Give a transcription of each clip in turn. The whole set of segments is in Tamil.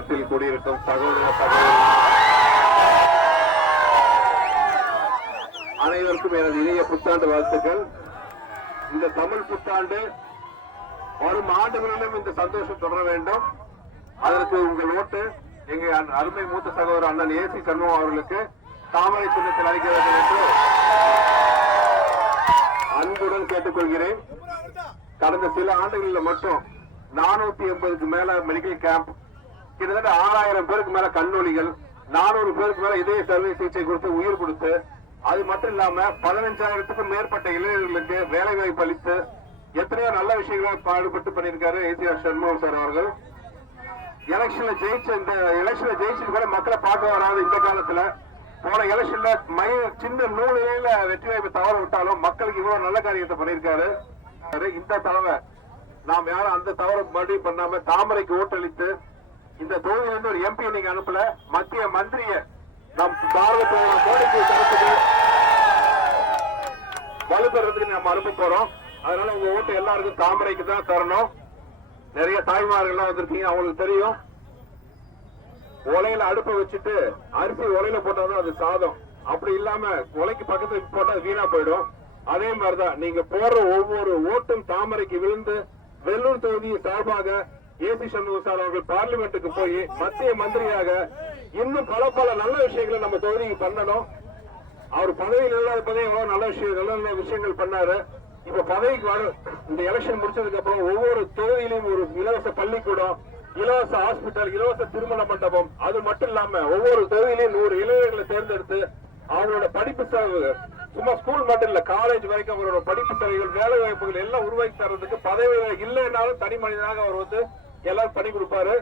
மண்டபத்தில் கூடியிருக்கும் சகோதர சகோதரி அனைவருக்கும் எனது இனிய புத்தாண்டு வாழ்த்துக்கள். இந்த தமிழ் புத்தாண்டு வரும் ஆண்டுகளிலும் இந்த சந்தோஷம் தொடர வேண்டும். அதற்கு உங்கள் ஓட்டு எங்க அருமை மூத்த சகோதரர் அண்ணன் ஏசி சண்முகம் அவர்களுக்கு தாமரை சின்னத்தில் அளிக்க வேண்டும் என்று அன்புடன் கேட்டுக்கொள்கிறேன். கடந்த சில ஆண்டுகளில் மட்டும் 480க்கு மேல மெடிக்கல் கேம்ப், கிட்டத்தட்ட 6000 பேருக்கு மேல கண்ணொலிகள், 400 பேருக்கு மேல இதய சர்வீஸ் சிகிச்சை கொடுத்து உயிர் கொடுத்து, அது மட்டும் இல்லாம 15,000க்கும் மேற்பட்ட இளைஞர்களுக்கு வேலை வாய்ப்பு அளித்து எத்தனையோ நல்ல விஷயங்களை பாடுபட்டு பண்ணியிருக்காரு ஏசிஆர் சண்முகம் சார் அவர்கள். எலெக்ஷன்ல ஜெயிச்சு கூட மக்களை பார்க்க வராது. இந்த காலத்துல போன எலெக்ஷன்ல சின்ன 100 வெற்றி வாய்ப்பு தவற விட்டாலும் மக்களுக்கு இவ்வளவு நல்ல காரியத்தை பண்ணியிருக்காரு. இந்த தலைமை நாம் யாரும் அந்த தவறு மறுபடியும் பண்ணாம தாமரைக்கு ஓட்டளித்து இந்த தொகுதியிலிருந்து ஒரு எம்பி நீங்க அனுப்பல, மத்திய மந்திரிய நம் பாரத மோடிக்கு தரத்துக்கு வலுப்பெறதுக்கு நம்ம அனுப்ப போறோம். அதனால உங்க ஓட்டு எல்லாருக்கும் தாமரைக்கு தான் தரணும். நிறைய தாய்மார்கள் வந்திருக்கீங்க, அவங்களுக்கு தெரியும். உலையில அடுப்பை வச்சுட்டு அரிசி உலையில போட்டாதான் அது சாதம், அப்படி இல்லாம உலைக்கு பக்கத்துல போட்டா வீணா போயிடும். அதே மாதிரிதான் நீங்க போடுற ஒவ்வொரு ஓட்டும் தாமரைக்கு விழுந்து வெள்ளூர் தொகுதியை சார்பாக ஏசி சண்முகம் சார் அவர்கள் பார்லிமெண்ட்டுக்கு போய் மத்திய மந்திரியாக இன்னும் பல நல்ல விஷயங்களை நம்ம தொகுதிக்கு பண்ணணும். அவர் பதவியில் இல்லாத பதவி எவ்வளவு நல்ல விஷயங்கள் பண்ணாரு. இப்ப பதவிக்கு இந்த எலெக்ஷன் முடிச்சதுக்கு அப்புறம் ஒவ்வொரு தொகுதியிலும் ஒரு இலவச பள்ளிக்கூடம், இலவச ஹாஸ்பிட்டல், இலவச திருமண மண்டபம், அது மட்டும் இல்லாம ஒவ்வொரு தொகுதியிலும் 100 இளைஞர்களை தேர்ந்தெடுத்து அவங்களோட படிப்பு செலவு, சும்மா ஸ்கூல் மட்டும் இல்ல காலேஜ் வரைக்கும் அவரோட படிப்பு செலவுகள், வேலை வாய்ப்புகள் எல்லாம் உருவாக்கி தர்றதுக்கு பதவி இல்லைன்னாலும் தனி மனிதனாக அவர் வந்து எல்லாரும் பண்ணி கொடுப்பாரு.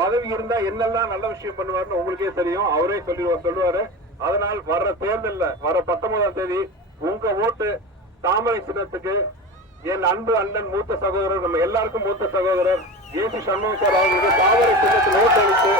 பதவி இருந்தா என்னெல்லாம் நல்ல விஷயம் பண்ணுவாருன்னு உங்களுக்கே தெரியும், அவரே சொல்லுவாரு. அதனால் வர்ற தேர்தல்ல வர 19ஆம் தேதி உங்க ஓட்டு தாமரை சின்னத்துக்கு. என் அன்பு அண்ணன் மூத்த சகோதரர், நம்ம எல்லாருக்கும் மூத்த சகோதரர் ஏசி சண்முகம் சார் அவர்களுக்கு தாமரை சின்னத்தில் ஓட்டு அளித்து